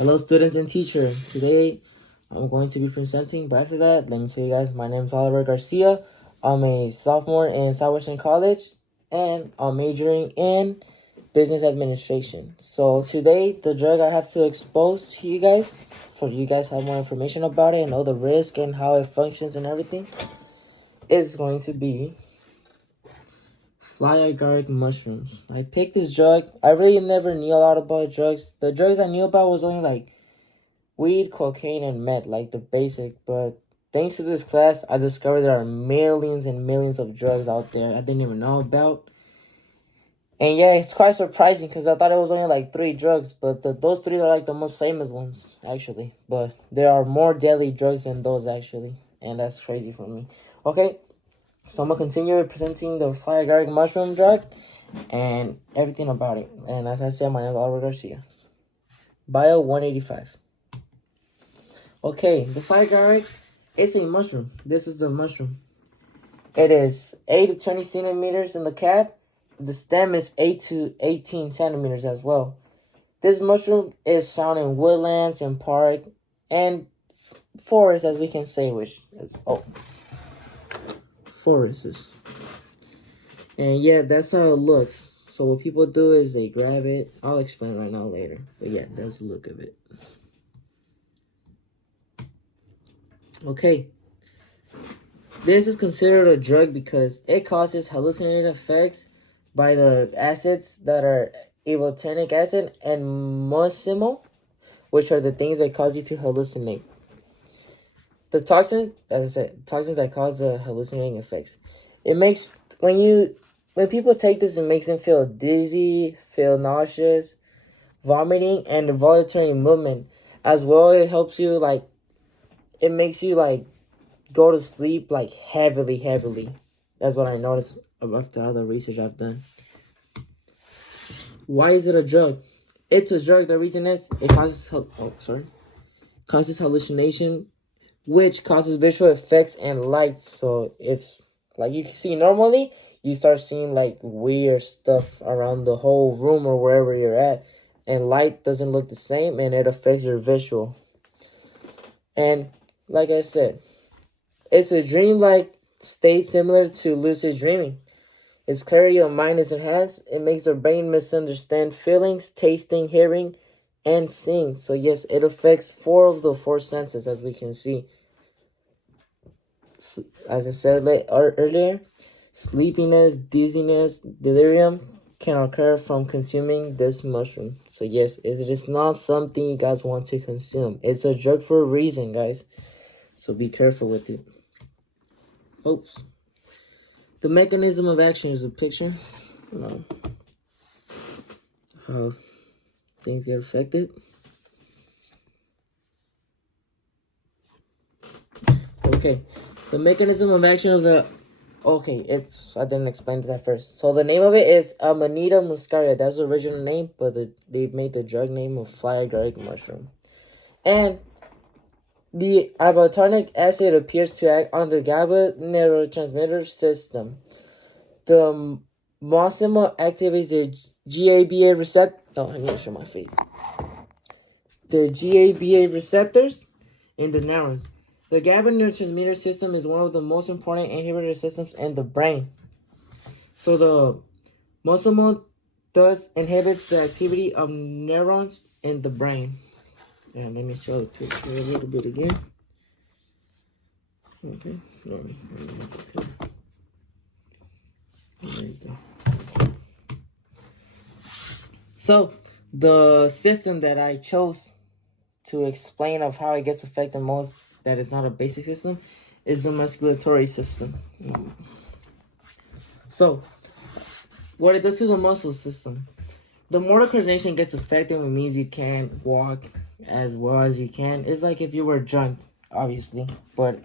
Hello, students and teacher. Today, I'm going to be presenting, but after that, let me tell you guys, my name is Oliver Garcia. I'm a sophomore in Southwestern College, and I'm majoring in business administration. So today, the drug I have to expose to you guys, for you guys to have more information about it and know the risk and how it functions and everything, is going to be fly agaric mushrooms. I picked this drug. I really never knew a lot about drugs. The drugs I knew about was only like weed, cocaine, and meth, like the basic. But thanks to this class, I discovered there are millions and millions of drugs out there I didn't even know about. And yeah, it's quite surprising because I thought it was only like 3 drugs, but those 3 are like the most famous ones, actually. But there are more deadly drugs than those, actually. And that's crazy for me. Okay, so I'm going to continue presenting the fly agaric mushroom drug and everything about it. And as I said, my name is Albert Garcia. Bio 185. Okay, the fly agaric is a mushroom. This is the mushroom. It is 8 to 20 centimeters in the cap. The stem is 8 to 18 centimeters as well. This mushroom is found in woodlands and park and forests, as we can say, which is forests. And yeah, that's how it looks. So what people do is they grab it. I'll explain right now later. But yeah, that's the look of it. Okay. This is considered a drug because it causes hallucinating effects by the acids that are ibotenic acid and muscimol, which are the things that cause you to hallucinate. The toxins, as I said, toxins that cause the hallucinating effects. It makes when people take this, it makes them feel dizzy, feel nauseous, vomiting, and involuntary movement. As well, it helps you it makes you go to sleep like heavily. That's what I noticed after all the research I've done. Why is it a drug? It's a drug. The reason is it causes hallucination, which causes visual effects and lights. So it's like you can see normally, you start seeing like weird stuff around the whole room or wherever you're at, and light doesn't look the same, and it affects your visual. And like I said, it's a dreamlike state similar to lucid dreaming. Its clarity of mind is enhanced. It makes the brain misunderstand feelings, tasting, hearing, and seeing. So yes, it affects 4 of the 4 senses, as we can see. As I said earlier, sleepiness, dizziness, delirium can occur from consuming this mushroom. So yes, it is not something you guys want to consume. It's a drug for a reason, guys. So be careful with it. Oops. The mechanism of action is a picture. How things get affected. Okay. The mechanism of action of the... Okay, I didn't explain that first. So the name of it is Amanita muscaria. That's the original name, but they made the drug name of fly agaric mushroom. And the ibotenic acid appears to act on the GABA neurotransmitter system. The muscimol activates the GABA receptor. Oh, I need to show my face. The GABA receptors in the neurons. The GABA neurotransmitter system is one of the most important inhibitor systems in the brain. So the muscimol thus inhibits the activity of neurons in the brain. And let me show the picture a little bit again. Okay, there you go. So the system that I chose to explain of how it gets affected most, that is not a basic system, is the musculatory system. So what it does to the muscle system, the motor coordination gets affected, which means you can't walk as well as you can. It's like if you were drunk, obviously, but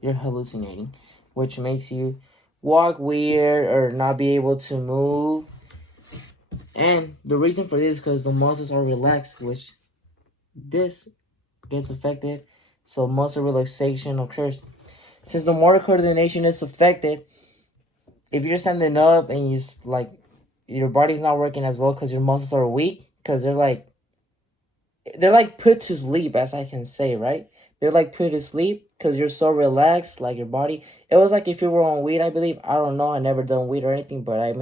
you're hallucinating, which makes you walk weird or not be able to move. And the reason for this is because the muscles are relaxed, which this gets affected, so muscle relaxation occurs. Since the motor coordination is affected, if you're standing up and your body's not working as well because your muscles are weak, because they're they're like put to sleep, as I can say, right? They're like put to sleep because you're so relaxed, like your body. It was like if you were on weed, I believe. I don't know. I never done weed or anything, but I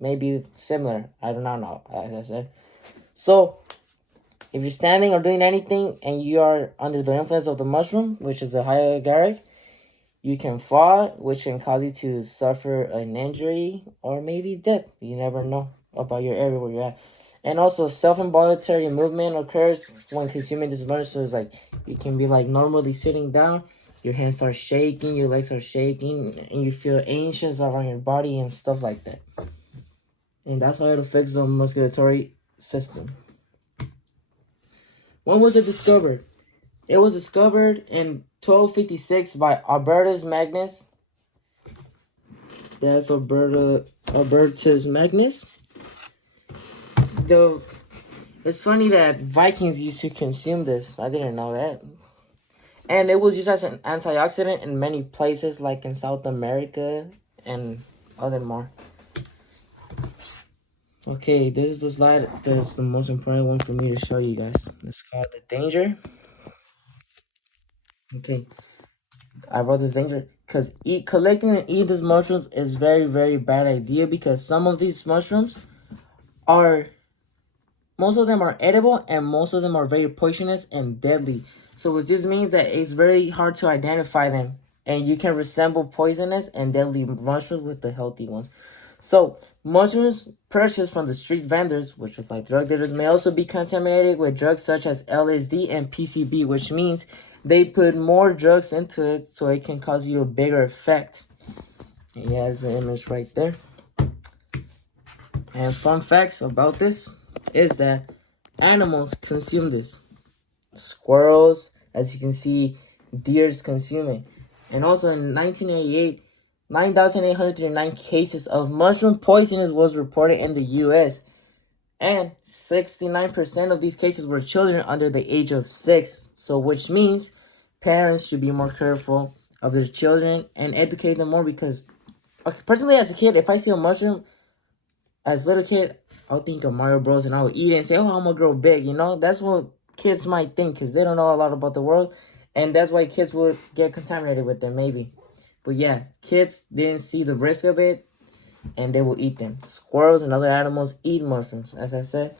maybe similar. I do not know, as I said. So if you're standing or doing anything and you are under the influence of the mushroom, which is a high agaric, you can fall, which can cause you to suffer an injury or maybe death. You never know about your area where you're at. And also, self-involuntary movement occurs when consuming this mushroom. So it's like you can be like normally sitting down, your hands start shaking, your legs are shaking, and you feel anxious around your body and stuff like that. And that's how it affects the musculatory system. When was it discovered? It was discovered in 1256 by Albertus Magnus. That's Albertus Magnus. It's funny that Vikings used to consume this. I didn't know that. And it was used as an antioxidant in many places, like in South America and other more. Okay, this is the slide that's the most important one for me to show you guys. It's called the danger. Okay, I wrote this danger because collecting and eating these mushrooms is very, very bad idea because some of these mushrooms are, most of them are edible and most of them are very poisonous and deadly. So what this means that it's very hard to identify them and you can resemble poisonous and deadly mushrooms with the healthy ones. So mushrooms purchased from the street vendors, which is like drug dealers, may also be contaminated with drugs such as LSD and PCB, which means they put more drugs into it so it can cause you a bigger effect. And he has an image right there. And fun facts about this is that animals consume this. Squirrels, as you can see, deers consume it. And also in 1988, 9,809 cases of mushroom poisonings was reported in the U.S. And 69% of these cases were children under the age of 6. So which means parents should be more careful of their children and educate them more because, okay, personally as a kid, if I see a mushroom, as a little kid, I'll think of Mario Bros. And I'll eat it and say, oh, I'm going to grow big, you know? That's what kids might think because they don't know a lot about the world. And that's why kids would get contaminated with them, maybe. But yeah, kids didn't see the risk of it, and they will eat them. Squirrels and other animals eat mushrooms, as I said.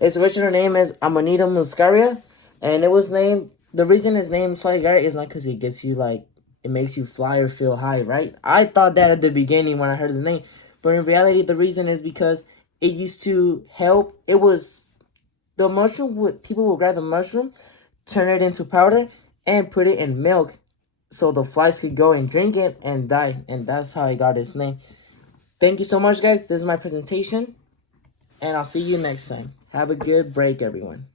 Its original name is Amanita muscaria, and it was named, the reason it's named fly guard is not because it gets you like, it makes you fly or feel high, right? I thought that at the beginning when I heard the name. But in reality, the reason is because it used to help. It was the mushroom, people would grab the mushroom, turn it into powder, and put it in milk so the flies could go and drink it and die. And that's how it got its name. Thank you so much, guys. This is my presentation, and I'll see you next time. Have a good break, everyone.